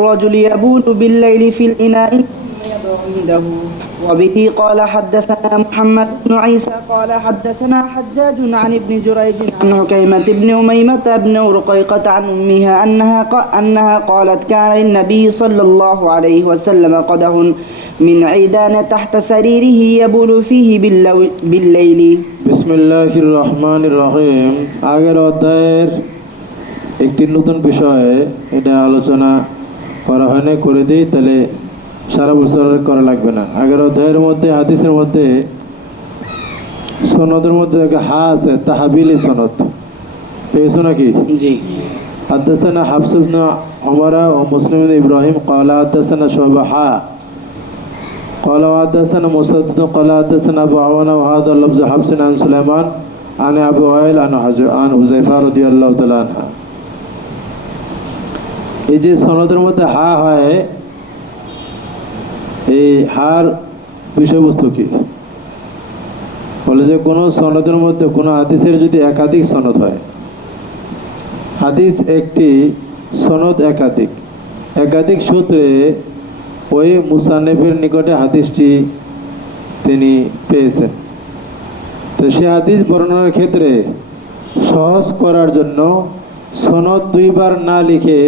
الرجل يبول بالليل في الإناء يضع عنده. وبه قال حدثنا محمد بن عيسى قال حدثنا حجاج عن ابن جريج عن حكيمة بن أميمة بن رقيقة عن أمها أنها قالت كان للنبي صلى الله عليه وسلم قدح من عيدان تحت سريره يبول فيه بالليل. বিসমিল্লাহির রহমানির রহিম। আগের অধ্যায়ের একটি নতুন বিষয়ে এটা আলোচনা করা হয়নি, করে দিই, তাহলে সারা বছর করা লাগবে না। আগের অধ্যায়ের মধ্যে হাদিসের মধ্যে সনদের মধ্যে হা আছে, তাহাবিলি সনদ পেয়েছো নাকি? জি। হাদাসানা হাফস ইবনে উমর ও মুসলিম ইবনে ইব্রাহিম قال حدثنا شعبة قال حدثنا مسدد قال حدثنا ابو عوانة وهذا لفظ حفص عن سليمان عن ابي وائل عن حذيفة رضي الله تعالى عنها। এই যে সনদের মধ্যে হা হয়, এই হার বিষয়বস্তু কি? বলে যে কোনো সনদের মধ্যে কোনো হাদিসের যদি একাধিক সনদ হয়, হাদিস একটি, সনদ একাধিক সূত্রে ওই মুসান্নিফের নিকটে হাদিসটি তিনি পেয়েছেন, তো সে হাদিস বর্ণনার ক্ষেত্রে সহজ করার জন্য সনদ দুইবার না লিখে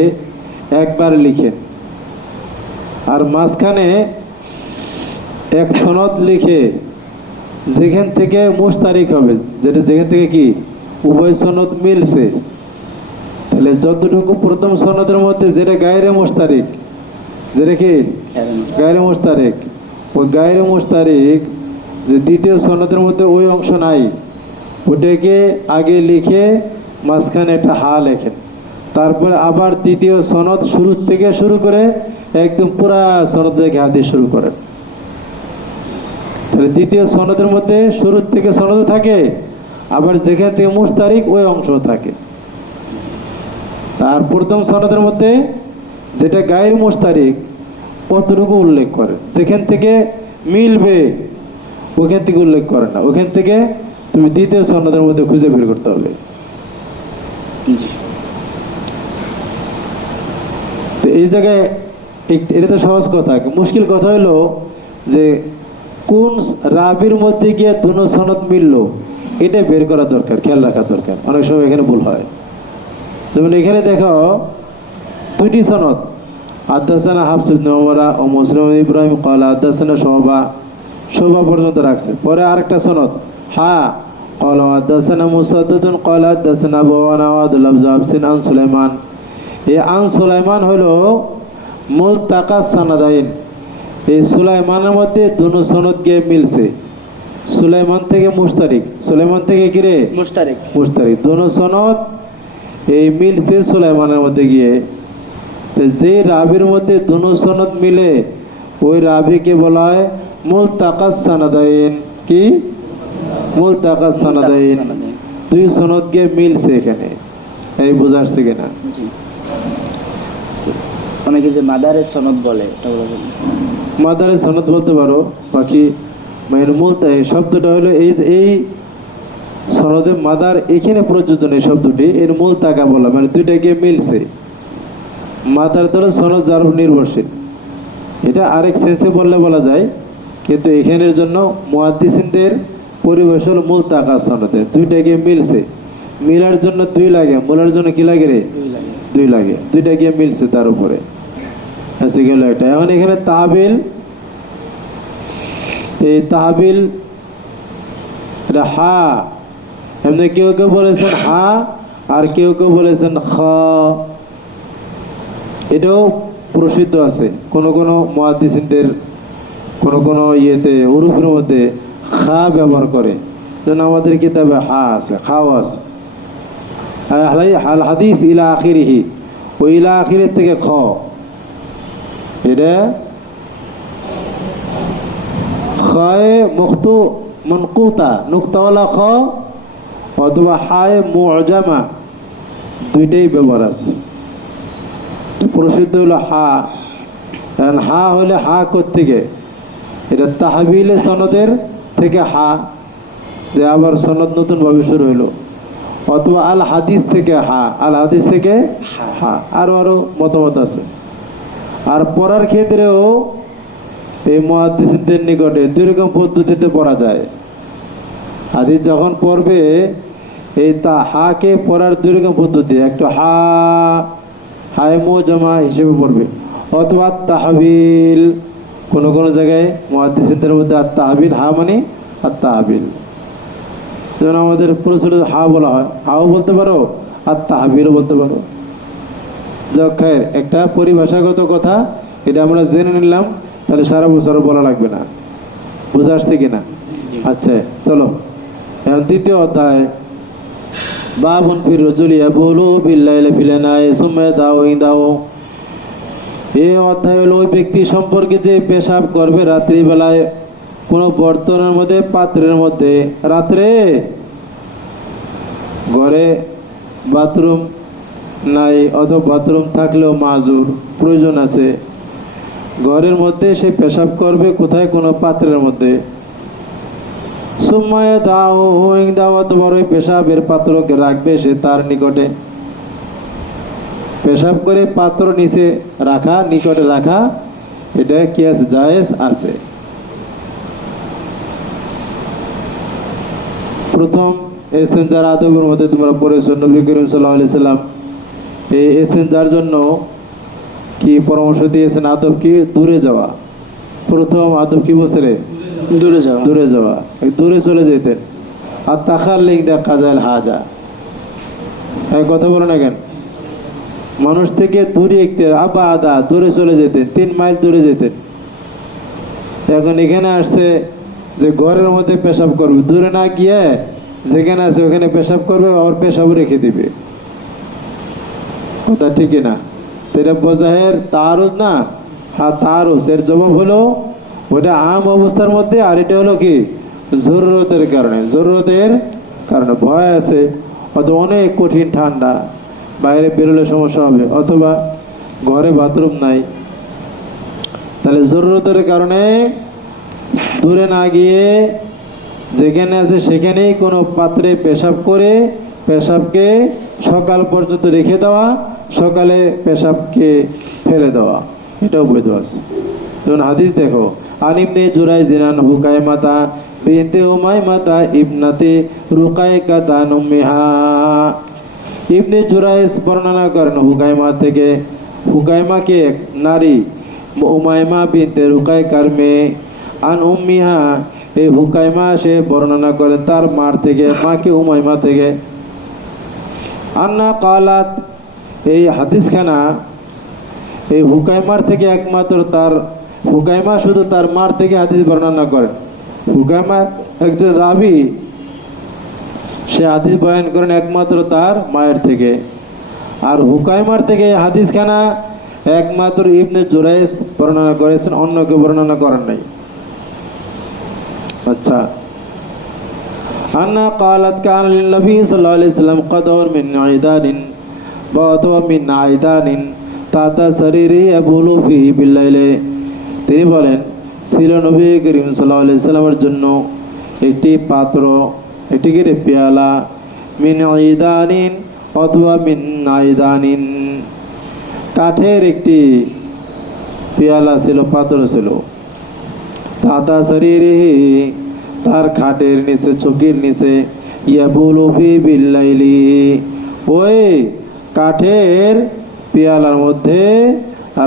একবার লিখেন, আর মাঝখানে এক সনদ লিখে যেখান থেকে মুশতারিক হবে, যেখান থেকে কি উভয় সনদ মিলছে, তাহলে যতটুকু প্রথম সনদের মধ্যে যেটা গায়রে মুশতারিক, যেটা কি গায়রে মুশতারিক, ওই গায়রে মুশতারিক যে দ্বিতীয় সনদের মধ্যে ওই অংশ নাই, ওটাকে আগে লিখে মাঝখানে একটা হা লেখেন, তারপরে আবার দ্বিতীয় সনদ শুরু থেকে শুরু করে একদম পুরা সনদ থেকে হাদিস শুরু করেন। তাহলে দ্বিতীয় সনদের মধ্যে শুরু থেকে সনদ থাকে, আবার যেখান থেকে মুশতারিক ওই অংশ থাকে। আর প্রথম সনদের মধ্যে যেটা গায়ের মুশতারিক কতটুকু উল্লেখ করে, যেখান থেকে মিলবে ওখান থেকে উল্লেখ করে না, ওখান থেকে তুমি দ্বিতীয় সনদের মধ্যে খুঁজে বের করতে হবে। তো এই জায়গায় এটা তো সহজ কথা। মুশকিল কথা হলো যে কোন রাবির মধ্যে গিয়ে দুনো সনদ মিললো, এটা বের করা দরকার, খেয়াল রাখা দরকার। অনেক সময় এখানে ভুল হয়। যেমন এখানে দেখো দুইটি সনদ, হাদাসানা হাফস ইবনে উমর ও মুসলিম ইবনে ইব্রাহিম قال حدثنا শোভা পর্যন্ত রাখছে, পরে আরেকটা সনদ হা قال حدثنا مسدد قال حدثنا ابو عوانة لفظ حفص عن سليمان। এই আন সুলাইমান হলো মুলতাকা সানাদাইন। এই সুলাইমানের মধ্যে দুনো সনদ গিয়ে মিলছে, সুলাইমান থেকে মুশতারিক, সুলাইমান থেকে কি রে মুশতারিক, দুনো সনদ এই মিলছে সুলাইমানের মধ্যে গিয়ে। যে রাবির মধ্যে দুনো সনদ মিলে ওই রাবিকে বলা হয় মুলতাকা সানাদাইন। কি মুলতাকা সানাদাইন? দুই সনদ গিয়ে মিলছে এখানে। এই বোঝা আসছে কিনা? অনেকে যে মাদারের সনদ বলে, মাদারের সনদ বলতে পারো। বাকি মুলতাই শব্দটা হলো এই সনদে মাদার এখানে প্রযোজন, এই শব্দটি এর মুলতাকা বলা, মানে দুইটা গিয়ে মিলছে। মাদার দ্বারা সনদ যার উপর নির্ভরশীল, এটা আরেক সেন্সে বললে বলা যায়, কিন্তু এখানের জন্য মুহাদ্দিসিনদের পরিবেশ হলো মুলতাকা সনদে, দুইটা গিয়ে মিলছে। মিলার জন্য দুই লাগে, মূলার জন্য কি লাগে রে? দুই লাগে, দুইটা গিয়ে মিলছে তার উপরে। গেল এটা। এখন এখানে তাহবিল, এই তাহবিল হা, এমনি কেউ কেউ বলেছেন হা আর কেউ কেউ বলেছেন খ, এটাও প্রসিদ্ধ আছে। কোন কোন মুহাদ্দিসিনদের কোন ইয়েতে উরুফের মধ্যে খা ব্যবহার করে, যেন আমাদের কিতাবে হা আছে, খাও আছে। আল হাদিস ইলা আখিরিহি, ওই ইলা আখিরের থেকে খ, এটা খায়ে মুখতু মনকুতা নুক্তাওয়ালা খ অথবা হায় মুজামা, দুইটাই ব্যবহার আছে। প্রসিদ্ধ হলো হা। হা হলে হা কোত্থেকে? এটা তাহবিলে সনদের থেকে হা, যে আবার সনদ নতুন ভাবে শুরু হইলো, অথবা আল হাদিস থেকে হা, আল হাদিস থেকে হা, আরো মতামত আছে। আর পড়ার ক্ষেত্রেও এই মুহাদ্দিসিনদের নিকটে দুই রকম পদ্ধতিতে পড়া যায়। হাদিস যখন পড়বে এই হাকে পড়ার দুই রকম পদ্ধতি, একটা হায় মুজামা হিসেবে পড়বে, অথবা তাহবিল। কোন কোন জায়গায় মুহাদ্দিসিনদের মধ্যে তাহবিল, হা মানে তাহবিল, যেমন আমাদের প্রচলিত হা বলা হয়, হাও বলতে পারো আর তাহবিলও বলতে পারো। যাক, একটা পরিভাষাগত কথা, এটা আমরা জেনে নিলাম, তাহলে সারা বছর বলা লাগবে না। বুঝে আসছে কিনা? আচ্ছা, চলো এখন দ্বিতীয় অধ্যায়। বাবুন ফির রাজুলি ইয়াবুলু বিল্লাইলি ফিল ইনাই সুম্মা দাও ইনদাও। এই অধ্যায় হলো ওই ব্যক্তি সম্পর্কে যে পেশাব করবে রাত্রিবেলায় কোনো বর্তনের মধ্যে, পাত্রের মধ্যে। রাত্রে ঘরে বাথরুম নাই, অথবা বাথরুম থাকলেও মাজুর, প্রয়োজন আছে, ঘরের মধ্যে সে পেশাব করবে কোথায়? কোনো পাত্রের মধ্যে। সুম্মায় দাও দাও, অথবা ওই পেশাবের পাত্রকে রাখবে সে তার নিকটে। পেশাব করে পাত্র নিচে রাখা, নিকটে রাখা, এটা কি আছে? জায়েজ আছে। প্রথম ইস্তেনজার আদবের মধ্যে তোমরা পড়েছো, নবী করিম সাল্লাল্লাহু আলাইহি সাল্লাম এই ইস্তেনজার জন্য কি পরামর্শ দিয়েছেন? আদব কি? দূরে যাওয়া। প্রথম আদব কি বলছে রে? দূরে যাওয়া। দূরে যাওয়া, দূরে চলে যেতেন। আর তাখাল্লিক দা কাজাল হাজা, এক কথা বলো না কেন? মানুষ থেকে দূরে আবা আদা, দূরে চলে যেতেন, 3 মাইল দূরে যেতেন। এখন এখানে আসছে যে ঘরের মধ্যে পেশাব করবে, দূরে না গিয়ে যেখানে আছে ওখানে পেশাব করবে, আবার পেশাব রেখে দিবে। কথা ঠিক না? তো এটা বোঝাহের তারুজ না? হ্যাঁ, তারুজ। এর জবাব হলো ওটা আম অবস্থার মধ্যে, আর এটা হলো কি? জরুরতের কারণে। জরুরতের কারণে ভয় আছে, অথবা অনেক কঠিন ঠান্ডা, বাইরে বেরোলে সমস্যা হবে, অথবা ঘরে বাথরুম নাই, তাহলে জরুরতের কারণে দূরে না গিয়ে যেখানে আছে সেখানেই কোনো পাত্রে পেশাব করে পেশাবকে সকাল পর্যন্ত রেখে দেওয়া, সকালে পেশাবকে ফেলে দেওয়া, এটাও বৈধ আছে। যেমন হাদিস দেখো, আনিবনে জুরাই জিনান হুকাইমাতা বিনতে উমাইমাতা ইবনাতে রুকাইকাতা উম্মিহা। ইবনে জুরাইজ বর্ণনা করেন হুকাইমা থেকে, হুকাইমাকে এক নারী, উমাইমা বিনতে রুকাইকার মেয়ে, আন উম্মিহা, এই হুকাইমা সে বর্ণনা করেন তার মার থেকে, মাকে উমাইমা থেকে। আন্না কালাত, এই হাদিসখানা এই হুকাইমার থেকে একমাত্র তার, হুকাইমা শুধু তার মার থেকে হাদিস বর্ণনা করেন। হুকাইমা একজন রাবি, সে হাদিস বয়ান করেন একমাত্র তার মায়ের থেকে। আর হুকাইমার থেকে হাদিসখানা একমাত্র ইবনে জুরাইজ বর্ণনা করেছেন, অন্য কেউ বর্ণনা করেন নাই। আচ্ছা, আন্না ক্বালাত কানা লিন-নবী সাল্লাল্লাহু আলাইহি ওয়াসাল্লাম কদর মিন আইদানিন বা অথবা মিন আইদানিন তাতা শরীরি ইয়াবুলু ফিহি বিল-লাইলি। তিনি বলেন, ছিল নবী করিম সাল্লাল্লাহু আলাইহি ওয়াসাল্লামের জন্য একটি পাত্র, একটি পেয়ালা, মিন আইদানিন অথবা মিন আইদানিন, কাঠের একটি পেয়ালা ছিল, পাত্র ছিল। তাতা শরীরিহি, তার খাটের নিচে, চোখের নিচে, ইয়াবুলু ফি বিল-লাইলি, ওই কাঠের পেয়ালার মধ্যে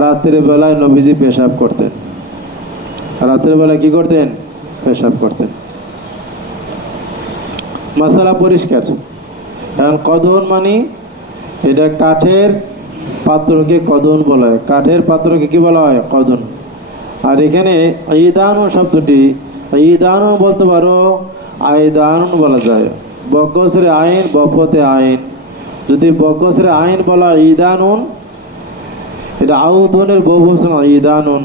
রাতের বেলায় নবীজি পেশাব করতেন। রাতের বেলায় কি করতেন? পেশাব করতেন। মাসালা পরিষ্কার। এখন কদন মানে এটা কাঠের পাত্রকে কদন বলা হয়, কাঠের পাত্রকে কি বলা হয়? কদন। আর এখানে ঈদানু শব্দটি, ঈদানু বলতে পারো, আইদানুন বলা যায়। বকসরে আইন, বফতে আইন। যদি বকসরে আইন বলা ঈদানুন, এটা আউদনের বহুবচন ঈদানুন,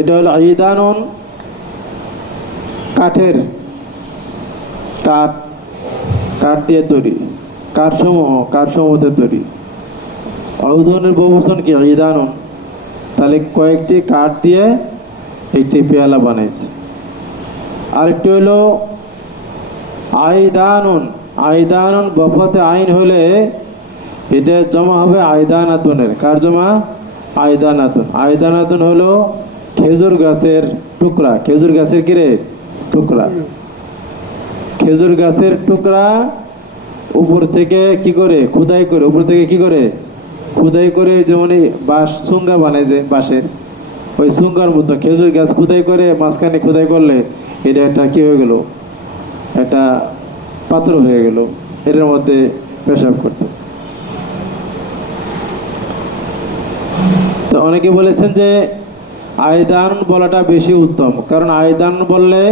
এটা হলো ঈদানুন, কাঠের, কাঠ, কাঠ দিয়ে তৈরি, কাঠসমূহ তৈরি। আউদনের বহুবচন কি? ঈদানুন। তাহলে কয়েকটি কাঠ দিয়ে একটি পেয়ালা বানাইছে। আরেকটি হলো আইদানুন। আইদানুন বফতে আইন হলে এটা জমা হবে আয়দানাতুনের। কার জমা? আয়দানাতুন। আয়দানাতুন হলো খেজুর গাছের টুকরা। খেজুর গাছের কিরে টুকরা। খেজুর গাছের টুকরা উপর থেকে কি করে খোদাই করে, উপর থেকে কি করে খোদাই করে, যেমন এই বাঁশ সুঙ্গা বানায় যে বাঁশের, ওই সুঙ্গার মতো খেজুর গাছ খোদাই করে মাঝখানে খোদাই করলে এটা একটা কি হয়ে গেল, একটা পাত্র হয়ে গেল, এটার মধ্যে পেশাব করতে। তো অনেকে বলেছেন যে আয়দান বলাটা বেশি উত্তম, কারণ আয়দান বললে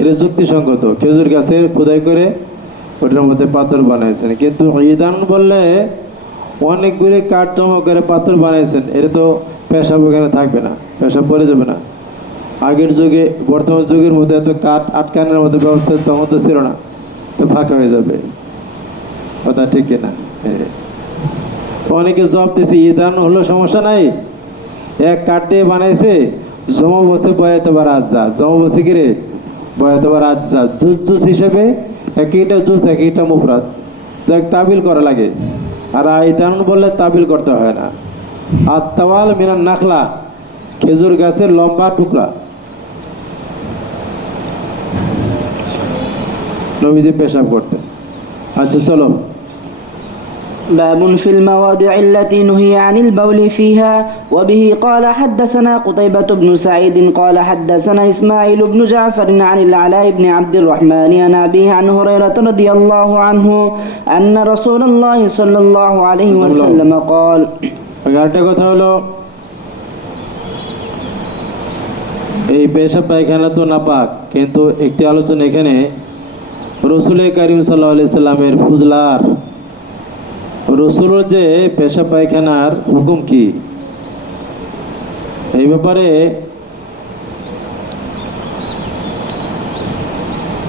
এটা যুক্তিসঙ্গত, খেজুর গাছের খোদাই করে ওটার মধ্যে পাথর বানাইছেন। কিন্তু ঈদান বললে অনেকগুলি কাঠ জমা করে পাথর বানাইছেন, এটা তো পেশাব ওখানে থাকবে না, পেশাব পরে যাবে না। আগের যুগে বর্তমান যুগের মধ্যে এত কাঠ আটকানোর মধ্যে ব্যবস্থা তখন তো ছিল না, তো ফাঁকা হয়ে যাবে। কথা ঠিক কিনা? অনেকে জবাব দিয়েছে ঈদান হলো সমস্যা নাই, এক কাঠ দিয়ে বানাইছে, জমা বসে বয়াতে বার আজ্জা, জমা বসে কিরে বয়াতে বার আজ্জা, জুস জুস হিসেবে একটা জুস একটা মুফরাদ, যাক তাবিল করা লাগে। আর আইদান বললে তাবিল করতে হয় না। আর তাওয়াল মিনান নাখলা, খেজুর গাছের লম্বা টুকরা নবীজি পেশাব করতেন। আচ্ছা চলো। باب في المواضع التي نهي عن البول فيها. وبه قال حدثنا قتيبة بن سعيد قال حدثنا إسماعيل بن جعفر عن العلاء بن عبد الرحمن عن أبيه عن هريرة رضي الله عنه أن رسول الله صلى الله عليه وسلم قال. একটা কথা হলো, এই পেশাব পায়খানা তো নাপাক, কিন্তু একটি আলোচনা এখানে রসুল করিম সাল্লাল্লাহু আলাইহি সাল্লামের ফুজলার, রসুলের যে পেশাব পায়খানার হুকুম কি, এই ব্যাপারে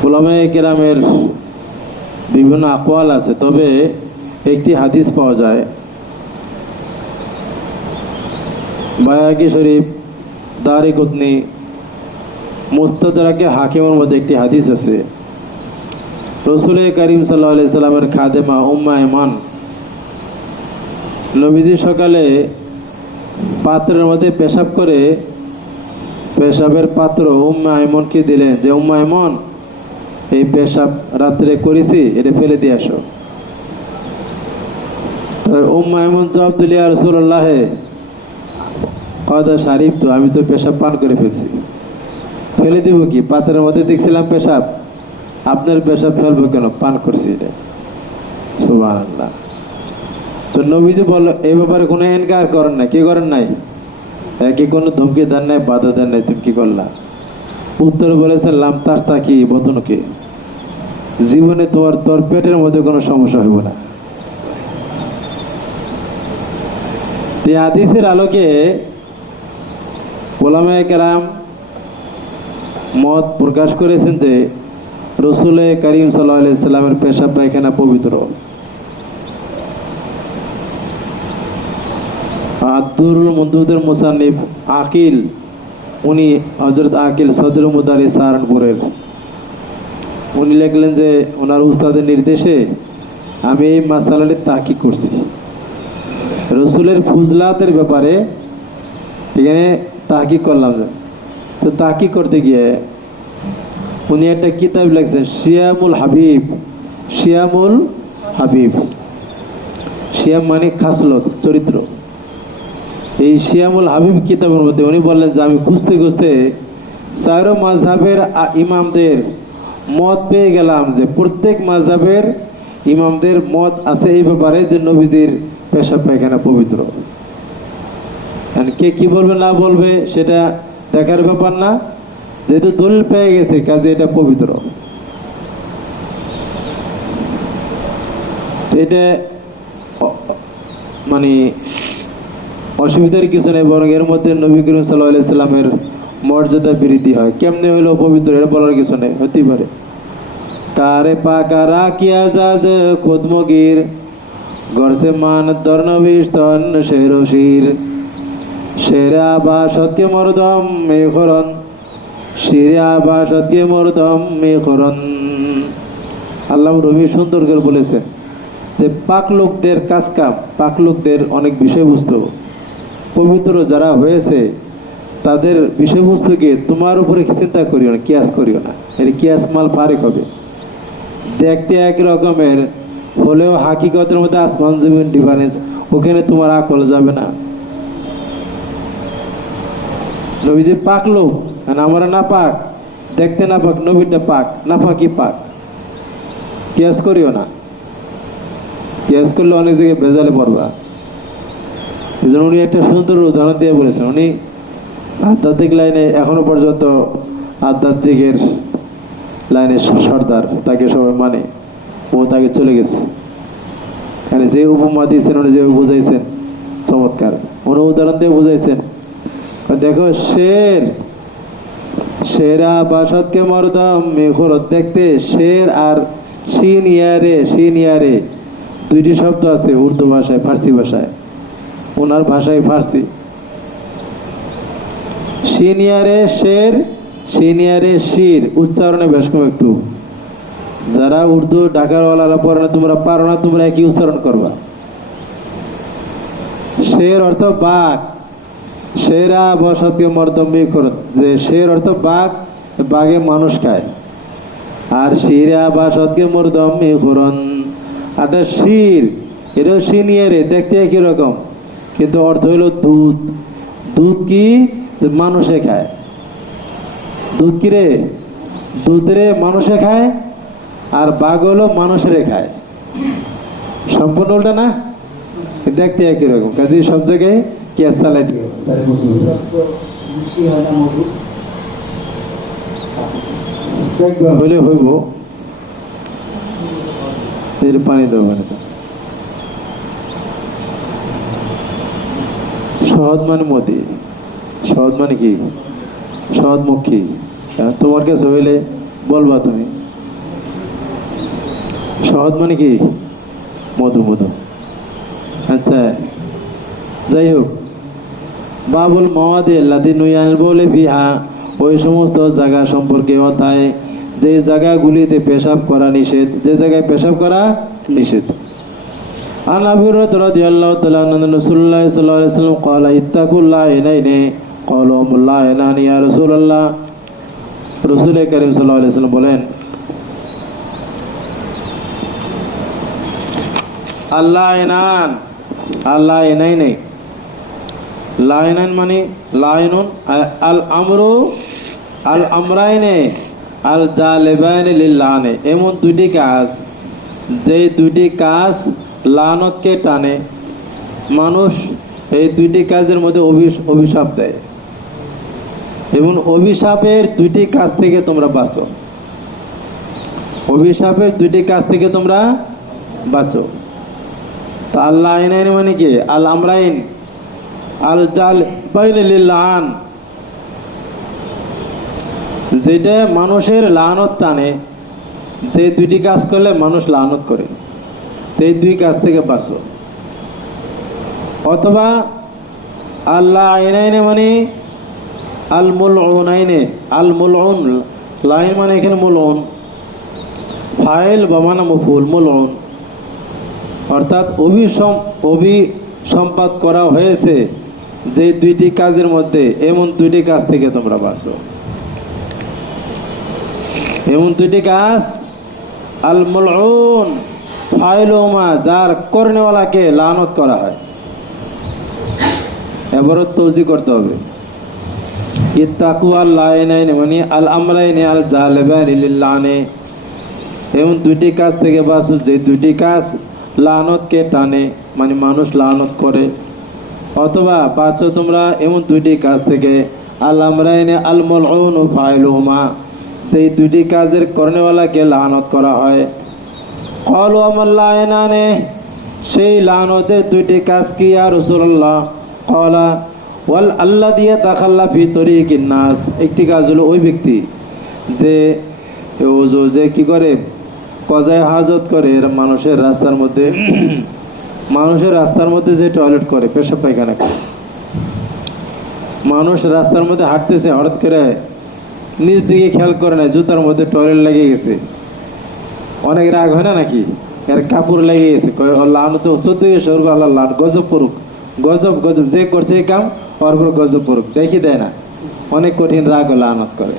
উলামায়ে কেরামের বিভিন্ন আকওয়াল আছে। তবে একটি হাদিস পাওয়া যায়, বায়াকি শরীফ, দারিকুতনি, মুস্তাদরাকে হাকিমের মধ্যে একটি হাদিস আছে। রসুল করিম সাল্লাল্লাহু আলাইহি সাল্লামের খাদেমা উম্মে আয়মান নবীজি সকালে পাত্রের মধ্যে পেশাব করে পেশাবের পাত্র উম্মে আয়মনকে দিলেন, যে উম্মে আয়মন, এই পেশাব রাত্রে করেছি, এটা ফেলে দিয়ে আসো। উম্মে আয়মন জবাব দিল, ইয়া রাসূলুল্লাহ, কাদা শারিব, তো আমি তো পেশাব পান করে ফেলছি, ফেলে দিব কি, পাত্রের মধ্যে দেখছিলাম পেশাব, আপনার পেশাব ফেলবো কেন, পান করছি এটা। সুবহানাল্লাহ। তো নবীজি বলল, এই ব্যাপারে কোনো ইনকার করেন না, কি করেন নাই, কি কোনো ধমকি দেন নাই, বাধা দেন নাই, তুমি কি করলা? উত্তরে বলেছেন, লাম তাস্তা কি বতনকে, জীবনে তোর পেটের মধ্যে কোনো সমস্যা হইব না। এই হাদিসের আলোকে উলামায়ে কেরাম মত প্রকাশ করেছেন যে রসুল করিম সাল্লাল্লাহু আলাইহি সাল্লামের পেশাব পায়খানা পবিত্র। আব্দুল মন্দুদের মুসান্নিফ আকিল, উনি হযরত আকিল সদর মুদারিস সাহারানপুরের, উনি লিখলেন যে ওনার উস্তাদের নির্দেশে আমি এই মাসালাটি তাহকিক করছি, রসুলের ফুজলাতের ব্যাপারে এখানে তাহকিক করলাম। তো তাহকিক করতে গিয়ে উনি একটা কিতাব লিখছেন, শিয়ামুল হাবিব। শিয়ামুল হাবিব, শিয়াম মানে খাসলত, চরিত্র। এই শিয়ামুল হাবিব কিতাবের মধ্যে উনি বললেন যে আমি খুঁজতে খুঁজতে চারো মাযহাবের ইমামদের মত পেয়ে গেলাম যে প্রত্যেক মাযহাবের ইমামদের মত আছে এই ব্যাপারে যে নবীজির পেশাব পায়খানা পবিত্র। কে কি বলবে না বলবে সেটা দেখার ব্যাপার না, যেহেতু দলিল পেয়ে গেছে কাজে এটা পবিত্র। এটা মানে অসুবিধার কিছু নেই, বরং এর মধ্যে নবী করিম সাল্লাল্লাহু আলাইহি সাল্লামের মর্যাদা বৃদ্ধি হয়। কেমনে হইলো পবিত্র, এর বলার কিছু নেই, হতেই পারে। কারে পাকারা কিয়া জাজ খুদমগির গরসে মান দর্নবিশ তন শেরশির শেরে আবা সত্যে মরদম মেখরন শিরে আবা সত্যে মরদম মেখরন। আল্লাহ রবি সুন্দর করে বলেছেন যে পাক লোকদের কাজ কাম, পাক লোকদের অনেক বিষয়বস্তু, পবিত্র যারা হয়েছে তাদের বিষয়বস্তুকে তোমার উপরে চিন্তা করিও না, কিয়াস করিও না। এর কিয়াস মাল ফারেক হবে, দেখতে একই রকমের হলেও হাকিকতের মধ্যে আসমান জমিন ডিফারেন্স, ওখানে তোমার আকল যাবে না। নবীজি পাক লোক আর আমরা না পাক, দেখতে না পাক, নবীটা পাক না পাকি পাক, কিয়াস করিও না। কিয়াস করলে অনেক জায়গায় ভেজালে পড়বা। এই জন্য উনি একটা সুন্দর উদাহরণ দিয়ে বলেছেন। উনি আধ্যাত্মিক লাইনে এখনো পর্যন্ত আধ্যাত্মিকের লাইনে সর্দার, তাকে সবাই মানে, ও তাকে চলে গেছে। মানে যে উপমা দিয়েছেন উনি, যে বুঝাইছেন চমৎকার, উনি উদাহরণ দিয়ে বুঝাইছেন। দেখো শেরা বাসতকে মরদম মেঘরত, দেখতে শের আর সিনিয়ারে দুইটি শব্দ আছে উর্দু ভাষায়, ফার্সি ভাষায়, ওনার ভাষায় ফার্সি। সিনিয়ারে শের, সিনিয়ারে শির, উচ্চারণে বেশ কম একটু। যারা উর্দু ঢাকারওয়ালারা পড়ে না, তোমরা পারো না, তোমরা একই উচ্চারণ করবা। শের অর্থ বাঘ, শেরা বসতকে মর্দম্বি করত, যে শের অর্থ বাঘ, বাঘে মানুষ খায়। আর শিরা বাসতকে মর্দম্বি করন, আর শির, এটাও সিনিয়ারে, দেখতে একই রকম, কিন্তু অর্থ হইল দুধ। দুধ কি মানুষে খায়? দুধ কি রে? দুধ রে মানুষে খায়, আর বাঘ হলো মানুষেরে খায়। সম্পূর্ণ উল্টা না? দেখতে একই রকম, কাজে সব জায়গায় কেস চালাই দিও হইলে হইব। এর পানি দেবো, পানি দেবো। সহজ মানে মোদি, সহজ মানে কি? সহজমুখী। তোমার কাছে হইলে বলবা তুমি, সহজ মানে কি? মধু, মধু। আচ্ছা, যাই হোক, বাবুল মাওয়াদি আল্লাযী নুয়াল বলে বিহা, ওই সমস্ত জায়গা সম্পর্কে অধ্যায়, যে জায়গাগুলিতে পেশাব করা নিষেধ, যে জায়গায় পেশাব করা নিষেধ। আন আবি হুরায়রা রাদিয়াল্লাহু তাআলা আনহু রাসূলুল্লাহ সাল্লাল্লাহু আলাইহি ওয়াসাল্লাম ক্বালা ইত্তাকুল্লাহ ইনাইনি ক্বালু লা ইনানি ইয়া রাসূলুল্লাহ। রাসূল কারীম সাল্লাল্লাহু আলাইহি ওয়াসাল্লাম বলেন, আল্লাহ ইনান, আল্লাহ ইনাইনি, লাইনান মানে লাইনুন আল আমরু আল আমরাইনে আল জালিবাইনে লিল্লানে, এমন দুইটি কাজ, যে দুইটি কাজ লানতকে টানে। মানুষ এই দুইটি কাজের মধ্যে অভিশাপ দেয়, এবং অভিশাপের দুইটি কাজ থেকে তোমরা বাঁচো, অভিশাপের দুইটি কাজ থেকে তোমরা বাঁচো। তা আল্লাহ আইনাইন মানে কি? আল আমরাইন আল জালিবাইনে লিল্লান, যেটা মানুষের লানত টানে, যে দুইটি কাজ করলে মানুষ লানত করে, এই দুই কাজ থেকে বাঁচো। অথবা আল্লাহ আইনাইনে মানে আল মুলউনাইনে, আল মুলউন, লাইন মানে এখানে মুলউন, ফাইল বা মানা মফুল, মুলউন অর্থাৎ অভিসম্পাদ করা হয়েছে যে দুইটি কাজের মধ্যে, এমন দুইটি কাজ থেকে তোমরা বাঁচো। এমন দুইটি কাজ, আল মুলউন ফাইলুমা, যার করনেওয়ালাকে লানত করা হয়। এবারও তৌজি করতে হবে। ইত্তাকু আল্লাহ আইনাইনে মানে আল আমরাইনে আল জালিবাইনে লিল্লানে, এমন দুইটি কাজ থেকে বাঁচো যে দুইটি কাজ লানতকে টানে, মানে মানুষ লানত করে। অথবা বাঁচো তোমরা এমন দুইটি কাজ থেকে, আল আমরাইনে আল মুলউন ফাইলুমা, যে দুইটি কাজের করনেওয়ালাকে লানত করা হয়। ক্বালু আমাল্লাহ আইনানে, সেই লানতের দুইটি কাজ কি ইয়া রাসূলুল্লাহ? ক্বালা ওয়াল আল্লাযী ইয়াতাখাল্লা ফি তরিকিন নাস, একটি কাজ হলো ওই ব্যক্তি যে কি করে, কজায় হাজত করে, মানুষের রাস্তার মধ্যে, মানুষের রাস্তার মধ্যে যে টয়লেট করে, পেশাব পায়খানা করে। মানুষ রাস্তার মধ্যে হাঁটতেছে, হঠাৎ করে নিজ দিকে খেয়াল করে না, জুতার মধ্যে টয়লেট লেগে গেছে, অনেক রাগ হয় না নাকি? এর কাপড় লেগে গেছে, কয় আল্লাহ তো 14 বছর আল্লাহ লান গজব পড়ুক, গজব গজব যে করছে এই কাম ওর উপর গজব পড়ুক, দেখি দেয় না, অনেক কঠিন রাগ ও লানত করে।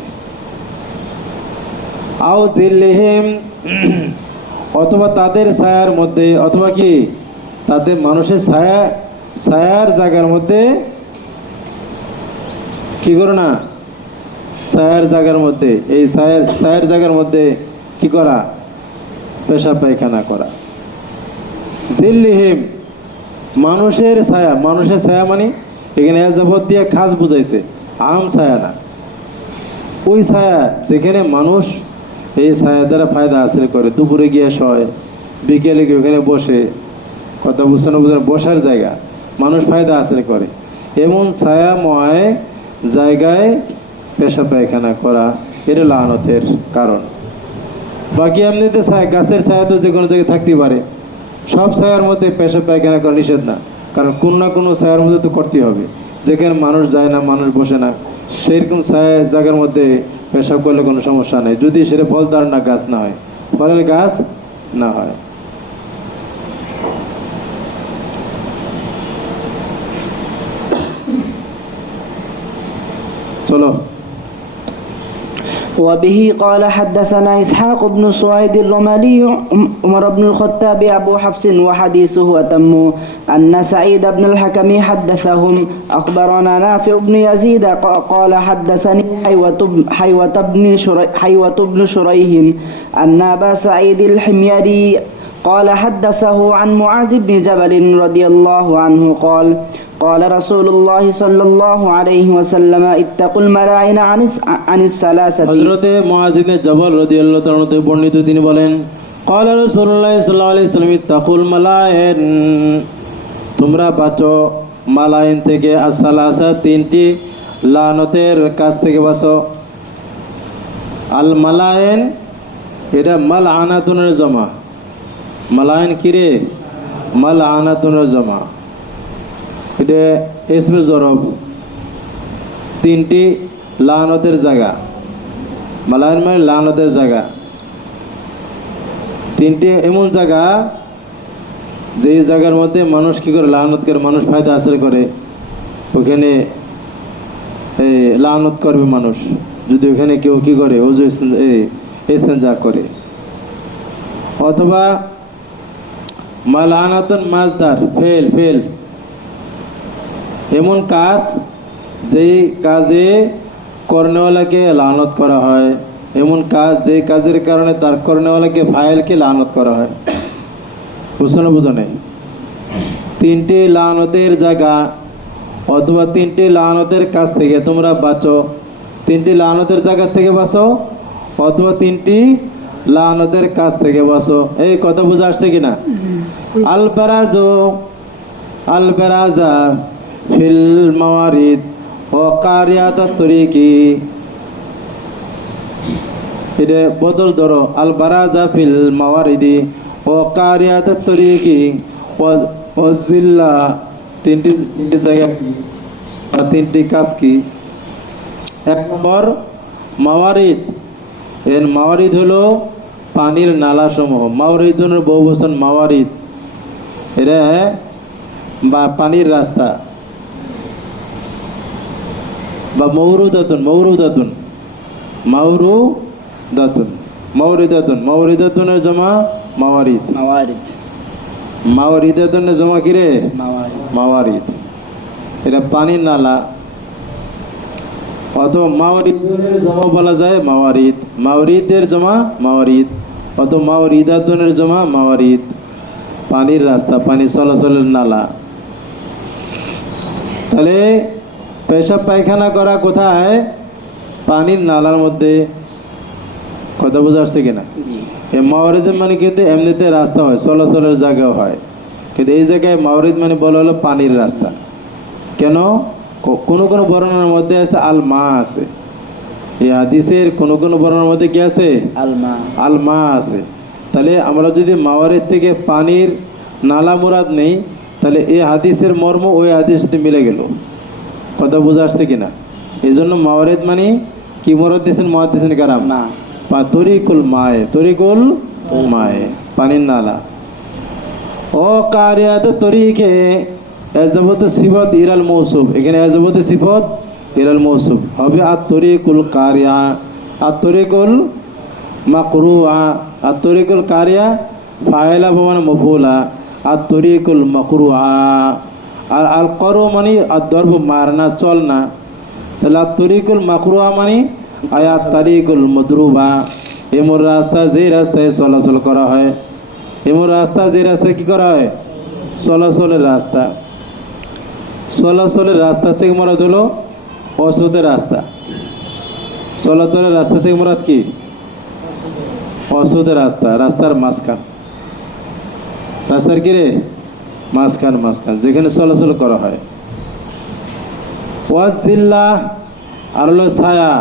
আও জিল্লিহিম, অথবা তাদের ছায়ার মধ্যে, অথবা কি তাদের মানুষের ছায়ার জায়গার মধ্যে কি করো না, ছায়ার জায়গার মধ্যে, এই ছায়ার জায়গার মধ্যে কি করা, পেশাব পায়খানা করা। জিল্লিহিম, মানুষের ছায়া, মানুষের ছায়া মানে এখানে যাবত দিয়ে খাস বুঝাইছে, আম ছায়া না, ওই ছায়া যেখানে মানুষ এই ছায়া দ্বারা ফায়দা হাসিল করে, দুপুরে গিয়ে শয়, বিকেলে গিয়ে ওখানে বসে, কথা বুঝতে না বুঝে বসার জায়গা, মানুষ ফায়দা হাসিল করে, এমন ছায়াময় জায়গায় পেশা পায়খানা করা, এটা লানতের কারণ। বাকি এমনিতে ছায়া, গাছের ছায়া তো যে কোনো জায়গায় থাকতে পারে, সব ছায়ার মধ্যে পেশা পায়খানা করা নিষেধ না, কারণ কোন না কোনো ছায়ার মধ্যে তো করতেই হবে, যেখানে মানুষ যায় না, মানুষ বসে না, সেইরকম ছায়া জায়গার মধ্যে পেশাব করলে কোনো সমস্যা নেই, যদি সেটা ফলদার না গাছ না হয়, ফলের গাছ না হয়। চলো। وبه قال حدثنا إسحاق بن سويد الرملي عمر بن الخطاب أبو حفص وحديثه أتم أن سعيد بن الحكم حدثهم أخبرنا نافع بن يزيد قال حدثني حيوة بن شريح أن أبا سعيد الحميري قال حدثه عن معاذ بن جبل رضي الله عنه قال قال رسول الله صلى الله عليه وسلم اتقوا الملائن عن الثلاثة। হযরত মুআয ইবনে জাবাল রাদিয়াল্লাহু তাআলা থেকে বর্ণিত, তিনি বলেন قال رسول الله صلى الله عليه وسلم اتقوا الملائن, তোমরা বাঁচো মালাইন থেকে, আসসালাসা, তিনটি লানতের কাছ থেকে বাঁচো। আল মালাইন, এটা মাল আনাতুনের জমা, মালাইন কিরে, মাল আনাতুনের জমা, এটা ইসমে জরব, তিনটি লানতের জায়গা, মালাইন মানে লানতের জায়গা, তিনটি এমন জায়গা যে জায়গার মধ্যে মানুষ কি করে, লানত করে, মানুষ ফায়দা হাসিল করে, ওখানে এই লানত করবে মানুষ, যদি ওখানে কেউ কি করে, ওযু ইস্তেনজা করে। অথবা মালানাতুন মাজদার, ফেল, এমন কাজ যেই কাজে করনেওয়ালাকে লানত করা হয়, এমন কাজ যেই কাজের কারণে তার করনেওয়ালাকে ফাইলকে লানত করা হয়, বুঝছো না, বুঝো নাই? তিনটি লানতের জায়গা অথবা তিনটি লানতের কাছ থেকে তোমরা বাঁচো, তিনটি লানতের জায়গা থেকে বাঁচো অথবা তিনটি লানতের কাছ থেকে বাঁচো। এই কথা বুঝে আসছে কিনা? আল বারাজা ফিল মাওয়ারিদ ও কারিয়াতাত তরিকি, এটা বদল ধরো, আল বারাজা ফিল মাওয়ারিদি ও কারিয়াতাত তরিকি ও জিল্লা, তিনটি জায়গা বা তিনটি কাজ কি? এক নম্বর মাওয়ারিদ, এর মাওয়ারিদ হলো পানির নালা সমূহ, মাওয়ারিদের বহু বচন মাওয়ারিদ, এরা বা পানির রাস্তা, বা মাওরিদাতুনের জমা মাওয়ারিদাতুনের জমা কিরে, মাওয়ারিদ, এটা পানির নালা, অথবা মাওয়ারিদের জমা বলা যায় মাওয়ারিদ, মাওয়ারিদের জমা মাওয়ারিদ, অথবা মাওয়ারিদাতুনের জমা মাওয়ারিদ, পানির রাস্তা, পানি চলাচলের নালা। তাহলে পেশাব পায়খানা করা কোথায়? পানির নালার মধ্যে। কথা বোঝা আসছে কিনা? এই মাওয়ারিদ মানে কিন্তু এমনিতে রাস্তা হয়, চলাচলের জায়গাও হয়, কিন্তু এই জায়গায় মাওয়ারিদ মানে বলা হলো পানির রাস্তা। কেন? কোন কোন বর্ণনার মধ্যে আছে আল মা আছে, এই হাদিসের কোন কোন বর্ণনার মধ্যে কি আছে? আল মা আছে। তাহলে আমরা যদি মাওয়ারিদ থেকে পানির নালা মুরাদ নেই, তাহলে এই হাদিসের মর্ম ওই হাদিসের সাথে মিলে গেল। কথা বোঝা আসছে কিনা? এই জন্য মাওয়ারিদ মানে কি মুরাদ দিয়েছেন মুহাদ্দিসিন কেরাম? তরিকুল মায়ে, পানির নালা। ও কারিয়াত তরিকে এজাবত সিফত ইরাল মৌসুফ, এখানে এজাবত সিফত ইরাল মৌসুফ হবে আর তরিকুল কারিয়া, আর তরিকুল মাকরুআ, আর তরিকুল কারিয়া ফাইলা মানে মফুলা, আর তরিকুল মাকরুআ। আর আল করু মানে আর দর্ব মারনা চলনা, তাহলে আর তরিকুল মাকরুআ মানে আয়াত তারিকুল মদরুবা, এমন রাস্তা যে রাস্তায় চলাচল করা হয়, এমন রাস্তা যে রাস্তায় কি করা হয়, চলাচলের রাস্তা। চলাচলের রাস্তা থেকে মরাদ হলো অসুদের রাস্তা, চলাচলের রাস্তা থেকে মরাদ কি, অসুদের রাস্তা, রাস্তার মাঝখান, রাস্তার কি রে মাঝখান, মাঝখান যেখানে চলাচল করা হয়। ওয়াজিল্লা আর হলো ছায়া,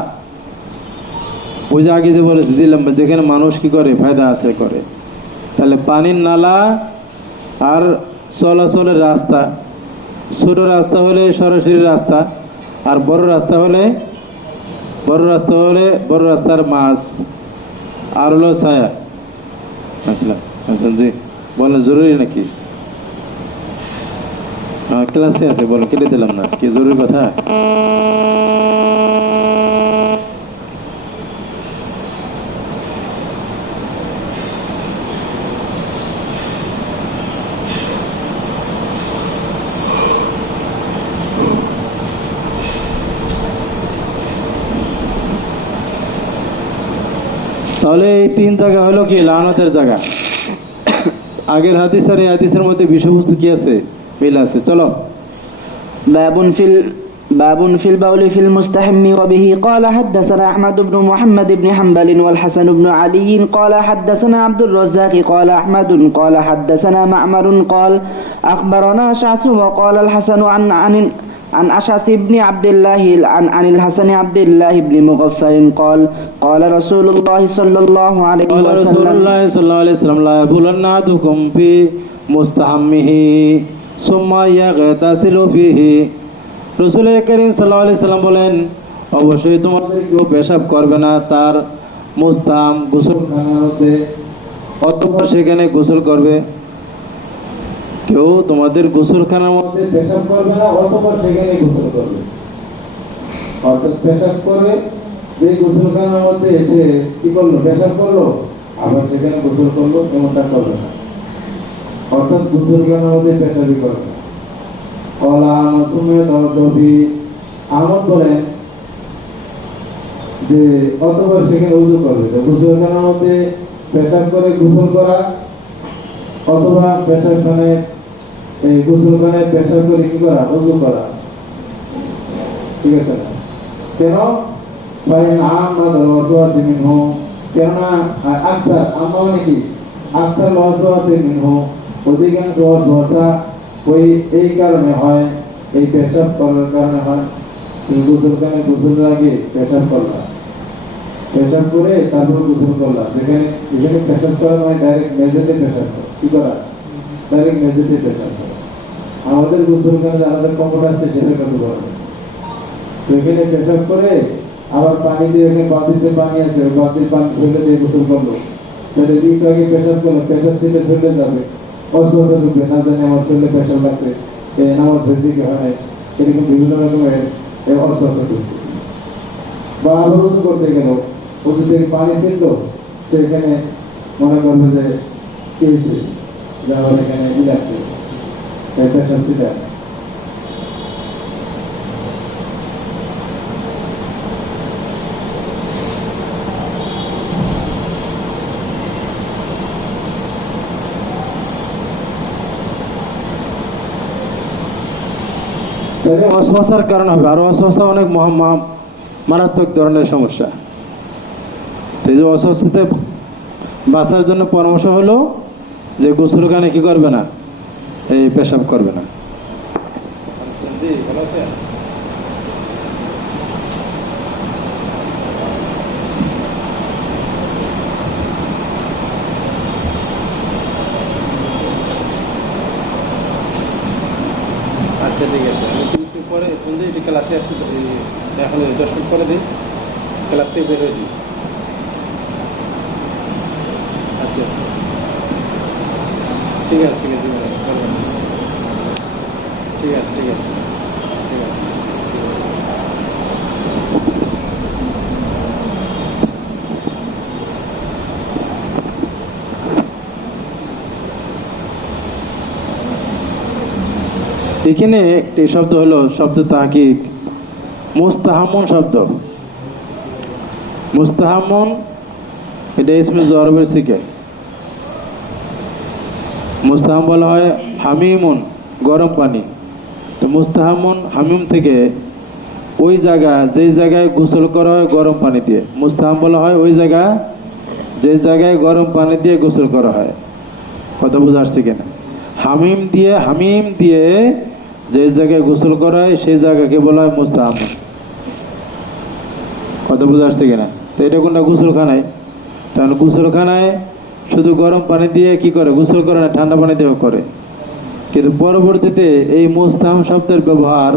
ওই যে আগে যে বলেছি দিলাম যেখানে মানুষ কি করে ফায়দা আছে করে। তাহলে পানির নালা আর চলাচলের রাস্তা, ছোট রাস্তা হলে সরাসরি রাস্তা, আর বড় রাস্তা হলে বড় রাস্তার মাছ, আর হলো ছায়া। আচ্ছা আচ্ছা জি বলেন, জরুরি নাকি? ক্লাসে আছে বলেন, কেটে দিলাম না, কি জরুরি কথা? তাহলে এই তিন জায়গা হলো কি লানতের জায়গা। আগের হাদিস আর এই হাদিসের মধ্যে বিষয়বস্তু কি আছে, মিল আছে। চলো باب في البول في المستحم. وبه قال حدثنا أحمد بن محمد بن حنبل والحسن بن علي قال حدثنا عبد الرزاق قال أحمد قال حدثنا معمر قال أخبرنا شعث وقال الحسن عن أشعث بن عبد الله عن الحسن عبد الله بن مغفر قال قال رسول الله صلى الله عليه قال رسول وسلم الله صلى الله عليه وسلم لا يبولن أحدكم في مستحمه ثم يغتسل فيه। রাসূল করিম সাল্লাল্লাহু আলাইহি সাল্লাম বলেন, অবশ্যই তোমাদের কেউ পেশাব করবে না তার মুস্তাহাম গোসলখানার মধ্যে, অতঃপর সেখানে গোসল করবে। কেউ তোমাদের গোসলখানার মধ্যে পেশাব করবে না, অতঃপর সেখানে গোসল করবে। অর্থাৎ পেশাব করবে, যে গোসলখানার মধ্যে এসে কি করলো, পেশাব করলো, আবার সেখানে গোসল করলো, এমনটা করবে না। অর্থাৎ গোসলখানার মধ্যে পেশাবই করবে না। আহমদ বলেন যে অতঃপর সেখানে উযু করবে। তো গোসলখানার মধ্যে পেশাব করে গোসল করা, অথবা পেশাবখানায় এই গোসলখানায় পেশাব করে কি করা, উযু করা, ঠিক আছে না? কেন? কেননা আকসার আমরা মানে কি, আকসার ওয়াসওয়াসা মিনহু, অধিকাংশ ওয়াসওয়াসা ওই এই কারণে হয়, এই পেশাব করার কারণে হয়। তুমি গোসলখানায় গোসলের আগে পেশাব করলা, পেশাব করে তারপর গোসল করলা। যেখানে পেশাব করা মানে ডাইরেক্ট মেঝেতে পেশাব করা, কি করা, ডাইরেক্ট মেঝেতে পেশাব করা। আমাদের গোসলখানায় আমাদের কমোড আছে, সেটা কত বড়, এখানে পেশাব করে আবার পানি দিয়ে, এখানে বালতিতে পানি আছে, ওই বালতির পানি ফেলে দিয়ে গোসল করলো। তাহলে একটু আগে পেশাব করলো, পেশাব ছেলে ফেলে যাবে, অসুস্থ ঢুকবে, না জানি আমার শরীরে পেশাব লাগছে, নামাজ হয়েছে কি হয়, এরকম বিভিন্ন রকমের অসুস্থ ঢুকবে। বা আবার উঁচু করতে গেল, উঁচু থেকে পানি ছিল, সেখানে মনে করবে যে কি হয়েছে, যে আমার এখানে ই লাগছে, পেশাব ছিটে আসছে। অসমস্যার কারণ হবে, আর অসমস্যা অনেক মারাত্মক ধরনের সমস্যা। এই যে অস্বস্তিতে বাঁচার জন্য পরামর্শ হলো যে গোসলখানে কি করবে না, এই পেশাব করবে না। আচ্ছা ঠিক আছে, আমি একটু পরে ক্লাসে আসছি, এখন 10 মিনিট পরে দিই, ক্লাস থেকে বের হয়ে দিই। আচ্ছা ঠিক আছে, ঠিক আছে। ঠিক আছে ঠিক আছে ঠিক আছে। এখানে একটি শব্দ হলো শব্দ তাহকিক, মুস্তাহামুন শব্দ। মুস্তাহামুন এটা ইসমে জরবের সিকে। মুস্তাহাম বলা হয় হামিমুন, গরম পানি। তো মুস্তাহামুন হামিম থেকে ওই জায়গা যেই জায়গায় গোসল করা হয় গরম পানি দিয়ে, মুস্তাহাম বলা হয় ওই জায়গা যে জায়গায় গরম পানি দিয়ে গোসল করা হয়। কথা বুঝে আসছে কিনা? হামিম দিয়ে যে জায়গায় গোসল করা হয় সেই জায়গাকে বলা হয় মুস্তাহামুন। কথা বুঝে আসছে কিনা? তো এটা কোনটা? গোসলখানায়। তাহলে গোসলখানায় শুধু গরম পানি দিয়ে কি করে গোসল করে না, ঠান্ডা পানি দিয়েও করে। কিন্তু পরবর্তীতে এই মুস্তাহাম শব্দের ব্যবহার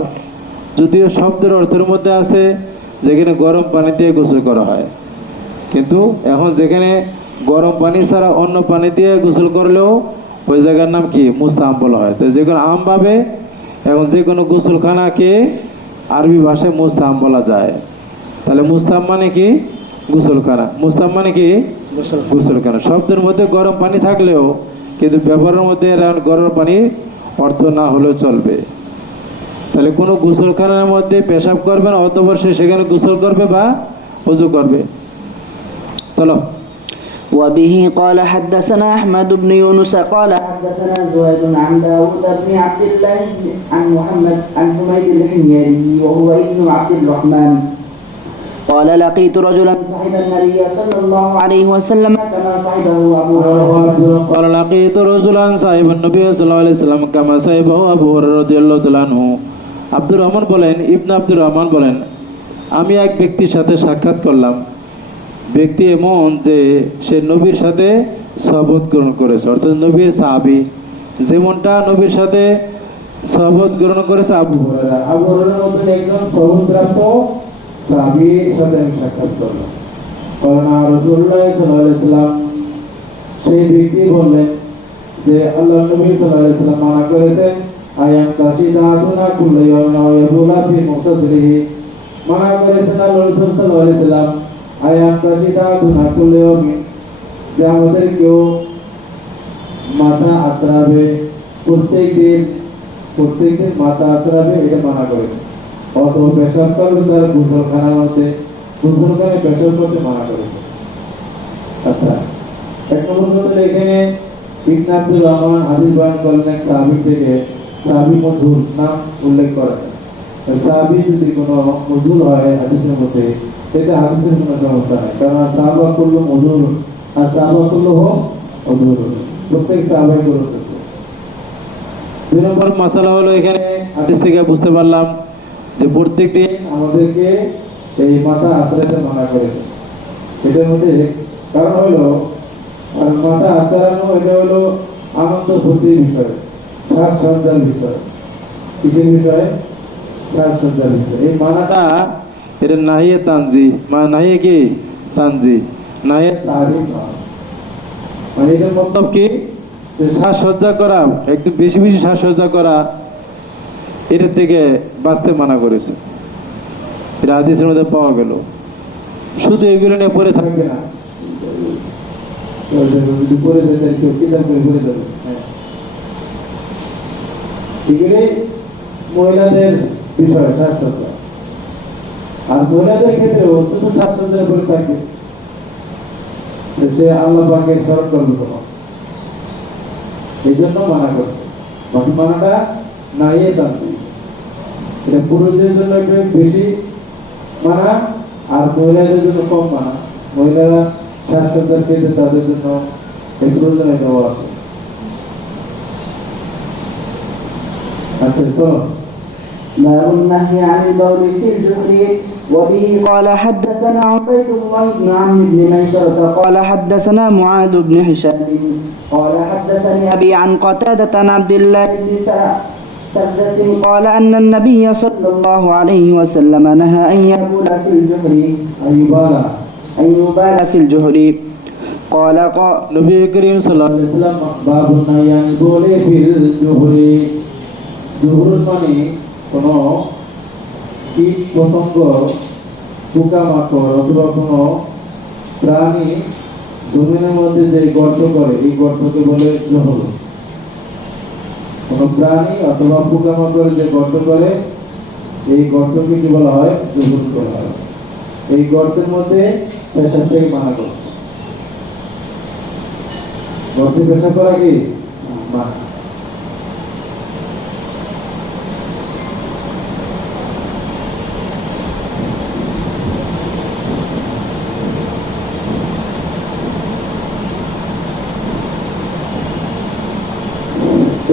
যদিও শব্দের অর্থের মধ্যে আছে যেখানে গরম পানি দিয়ে গোসল করা হয়, কিন্তু এখন যেখানে গরম পানি ছাড়া অন্য পানি দিয়ে গোসল করলেও ওই জায়গার নাম কি? মুস্তাহাম বলা হয়। তো যে কোনো আমভাবে এখন যে কোনো গোসলখানাকে আরবি ভাষায় মুস্তাহাম বলা যায়। তাহলে মুস্তাহাম মানে কি? গোসলখানা। মুস্তাহাম মানে কি? গোসলখানা। শব্দের মধ্যে গরম পানি থাকলেও কিন্তু ব্যবহারের মধ্যে গরম পানি অর্থ না হলেও চলবে। তাহলে কোনো গোসলখানার মধ্যে পেশাব করবে না, অতঃপর সে সেখানে গোসল করবে বা ওযু করবে। চলো। وبه قال حدثنا أحمد بن يونس قال حدثنا زهير عن داود بن عبد الله عن محمد عن حميد الحميري وهو ابن عبد الرحمن قال لقيت رجلا صحب النبي صلى الله عليه وسلم كما صحبه أبو هريرة. قال لقيت رجلا صحب النبي صلى الله عليه وسلم كما صحبه أبو هريرة رضي الله تعالى عنه. আব্দুর রহমান বলেন, ইবনে আব্দুর রহমান বলেন, আমি এক ব্যক্তির সাথে সাক্ষাৎ করলাম। ব্যক্তি এমন যে সে নবীর সাথে সহবত গ্রহণ করেছে, অর্থাৎ নবীর সাহাবী। যেমনটা নবীর সাথে সহবত গ্রহণ করেছে আবু হুরায়রা। আবু হুরায়রার মধ্যে একজন সহবতপ্রাপ্ত সাহাবীর সাথে আমি সাক্ষাৎ করলাম। কারণ রাসূলুল্লাহ সাল্লাল্লাহু আলাইহি ওয়াসাল্লাম, সেই ব্যক্তি বললেন যে আল্লাহর নবী সাল্লাল্লাহু আলাইহি ওয়াসাল্লাম মানা করেছেন আয়াম তাশিদাতুনা কুল্লু ইয়াওমিন ওয়া ইয়াবুলা ফি মুখতাসিরিহি। মানা করেছেন আল্লাহর রাসূল সাল্লাল্লাহু আলাইহি ওয়াসাল্লাম আয়াম তাশিদাতুনা কুল্লু ইয়াওমিন, যে আমাদের কেউ মাথা আঁচড়াবে প্রত্যেক দিন মাথা আঁচড়াবে, এটা মানা করেছে। অথবা পেশাব করবে তার গোসলখানার মধ্যে, গোসলখানায় পেশাব করতে মানা করেছে। আচ্ছা, এক নম্বর এখানে ইবনে আব্দুর রহমান হাদিস বয়ান করলেন এক সাহাবী থেকে। সাহাবী মজহুল নাম উল্লেখ করা হয়। সাহাবী যদি কোনো মজহুল হয় হাদিসের মধ্যে, এটা হাদিসের কোনো সমস্যা নেই, কারণ সাহাবা কুল্লু মজহুল আর সাহাবা কুল্লুহু মজহুল, প্রত্যেক সাহাবাই গুরুত্বপূর্ণ। দুই নম্বর মাসালা হলো, এখানে হাদিস থেকে বুঝতে পারলাম যে প্রত্যেকদিন আমাদেরকে এই মাথা আঁচড়াতে মানা করেছে। এটার মধ্যে কারণ হলো, আর মাথা আঁচড়ানো এটা হলো আনন্দ ফুর্তির বিষয়, শ্বাসসজ্জার বিষয়। কিসের বিষয়? শ্বাসসজ্জার বিষয়। এই মানাটা এটা নাহিয়ে তানজি, নাহিয়ে কি তানজি, নাহিয়ে তাহরিম নয়। মানে এটার মতলব কি? শ্বাসসজ্জা করা, একটু বেশি বেশি শ্বাসসজ্জা করা, এটার থেকে বাঁচতে মানা করেছে। এটা হাদিসের মধ্যে পাওয়া গেল। শুধু এগুলো নিয়ে পড়ে থাকবে না, পড়ে যেতে কেউ কিতাব করে পড়ে যাবে। এগুলি মহিলাদের বিষয়, শ্বাসসজ্জা। আর মহিলাদের ক্ষেত্রেও শুধু শ্বাসসজ্জার পরে থাকবে, সে আল্লাহ পাকের স্মরণ করবে কোনো, এই জন্য মানা করছে। বাকি মানাটা নাই তান্ত্রিক। এটা পুরুষদের জন্য একটু বেশি মানা আর মহিলাদের জন্য কম মানা। মহিলারা শ্বাসসজ্জার ক্ষেত্রে তাদের জন্য এই প্রয়োজনে দেওয়া আছে। আচ্ছা, চলো। باب النهي عن البول في الجحر. وبه قال حدثنا عبيد الله بن عمرو بن ميسرة قال حدثنا معاذ بن هشام قال حدثني أبي عن قتادة عن عبد الله بن سدس قال أن النبي صلى الله عليه وسلم نهى أن يبول في الجحر، أن يبال في الجحر. قال নবী করিম সাল্লাল্লাহু আলাইহি ওয়াসাল্লাম বাবুন নাহি আনিল বৌলি ফিল জুহরি, জহুরুন মানে কোনো কীট পতঙ্গ, পোকামাকড় অথবা কোনো প্রাণী জমিনের মধ্যে যে গর্ত করে এই গর্তকে বলে জহুরুন। কোনো প্রাণী অথবা পোকামাকড় যে গর্ত করে এই গর্তকে কি বলা হয়? জহুরুন বলা হয়। এই গর্তের মধ্যে পেশাব থেকে মানা করছে। গর্তে পেশাব করা কি মানা।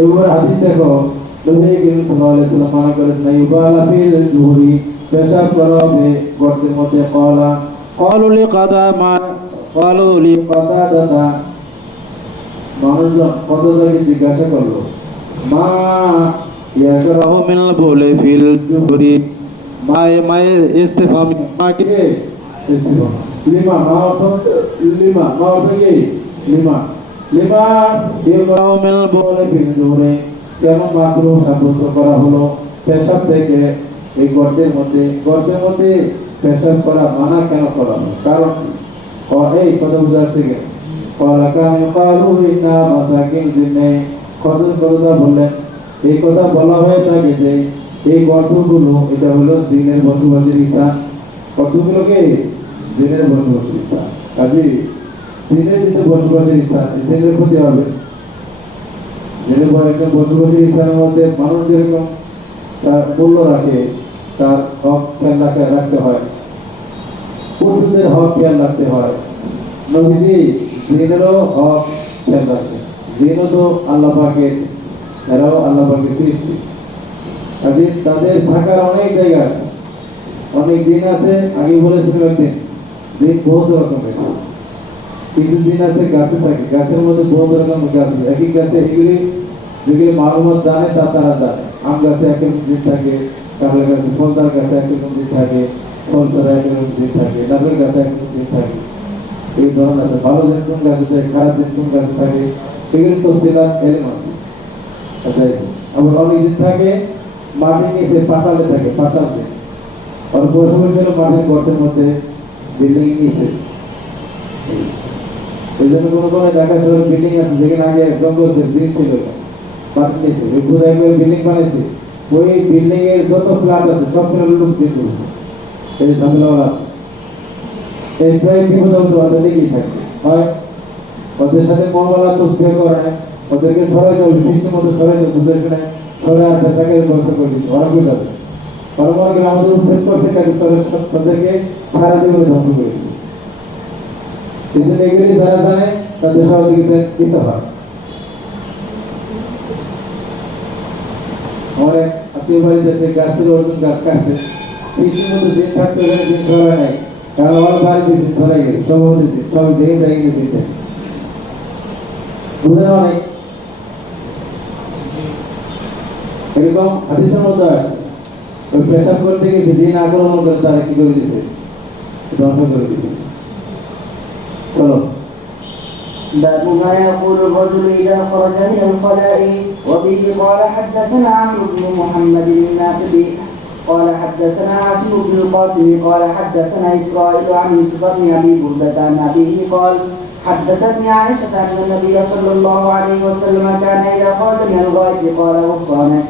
এবার হাদিস দেখো, নবী করিম সাল্লাল্লাহু আলাইহি ওয়াসাল্লাম মানা করেছেন ইউবালা ফিল জুহরি, পেশাব করা হবে গর্তের মধ্যে। ক্বালু লিকাদামা, ক্বালু লিকাদাদা, মানুষজন কতজনকে জিজ্ঞাসা করলো মা ইয়াকরাহু মিনাল বুলি ফিল জুহরি, মায়ে ইস্তিফাম, মা কি ইস্তিফাম, লিমা মা অর্থ লিমা, মা অর্থ কি লিমা, লিমা ইয়াকরাহু মিনাল বুলি ফিল জুহরি, কেন মাকরুহ সাব্যস্ত করা হলো পেশাব থেকে এই গর্তের মধ্যে পেশাব করা মানা কেন করা হলো? কারণ এই কথা বুঝাচ্ছে কেন? বললেন এই কথা বলা হয়ে থাকে যে এই গর্তগুলো এটা হলো জিনের বসবাসের স্থান। গর্তগুলোকে জিনের বসবাসের স্থান, কাজে জিনের যেটা বসবাসের স্থান, জিনের ক্ষতি হবে। জিনের একজন বসবাসের স্থানের মধ্যে মানুষ যেরকম তার মূল্য রাখে, তার হক খেয়াল রাখতে হয়, পশুদের হক খেয়াল রাখতে হয়। নবীজি জিনেরও হক খেয়াল রাখছে। জিনও তো আল্লাহ পাকের, এরাও আল্লাহ পাকের সৃষ্টি। কাজে তাদের থাকার অনেক জায়গা আছে, অনেক দিন আছে। আগে বলেছিলাম একদিন দিন বহুত রকমের। কিছু দিন আছে গাছে থাকে, গাছের মধ্যে বহুত রকমের গাছ, একই গাছে এগুলি যেগুলি মালুমাত জানে তা তারা জানে। আম গাছে একরকম দিন থাকে, কাঁঠাল গাছে, ফলদার গাছে একরকম দিন থাকে, ফল ছাড়া একরকম দিন থাকে, নারকেল গাছে একরকম দিন থাকে। এই ধরনের আছে। ভালো দিন কোন গাছে থাকে, খারাপ দিন কোন গাছে থাকে, এগুলি তো সিলাত এলেম আছে। আচ্ছা, আবার অনেক দিন থাকে মাটির নিচে, পাতালে থাকে, পাতাল দিন। আর বসবাস ছিল মাটির গর্তের মধ্যে, বিল্ডিং নিচে। এই জন্য কোনো কোনো ঢাকা শহরে বিল্ডিং আছে যেখানে আগে জঙ্গল ছিল, জিনিস ছিল মাটির নিচে, একবার বিল্ডিং বানিয়েছে। ওই বিল্ডিং এর যত ফ্ল্যাট আছে সব ফ্ল্যাট লোক চেঞ্জ করেছে। এই ঝামেলা আছে। এই প্রায় বিপদ ওদের লেগেই থাকবে। হয় ওদের সাথে মহমালা তসবিহ করে, ওদেরকে সরাই দেবে, সিস্টেম মতো সরাই দেবে, বুঝে শুনে সরে আর পেশাকে ব্যবস্থা করে দিচ্ছে। ওরা বুঝাবে ওরা মনে করেন আমাদের সেট করছে, কাজে তাদেরকে সারা জীবনে ধ্বংস করে দিচ্ছে। এই জন্য এগুলি যারা জানে তাদের সহযোগিতা দিতে হয়। আমার আত্মীয় বাড়ি যাচ্ছে, গাছের অর্জুন গাছ কাটছে, সিস্টেম মতো দিন থাকতে পারে, দিন সরাই নাই, কারণ আমার বাড়ি দিয়েছে সরাই গেছে, সব দিয়েছে, সব যেই জায়গায় গেছে। বুঝে না অনেক এরকম হাদিসের মধ্যে আছে। ওই পেশাব করতে গেছে, দিন আক্রমণ করে তারা কি করে দিয়েছে, ধ্বংস করে দিয়েছে। চলো। باب ما يقول الرجل إذا خرج من الخلاء. وبه قال حدثنا عمرو بن محمد الناقدي قال حدثنا عاصم بن القاسم قال حدثنا إسرائيل عن يوسف بن أبي بردة عن أبيه قال حدثتني عائشة أن النبي صلى الله عليه وسلم كان إذا خرج من الغائط قال غفرانك.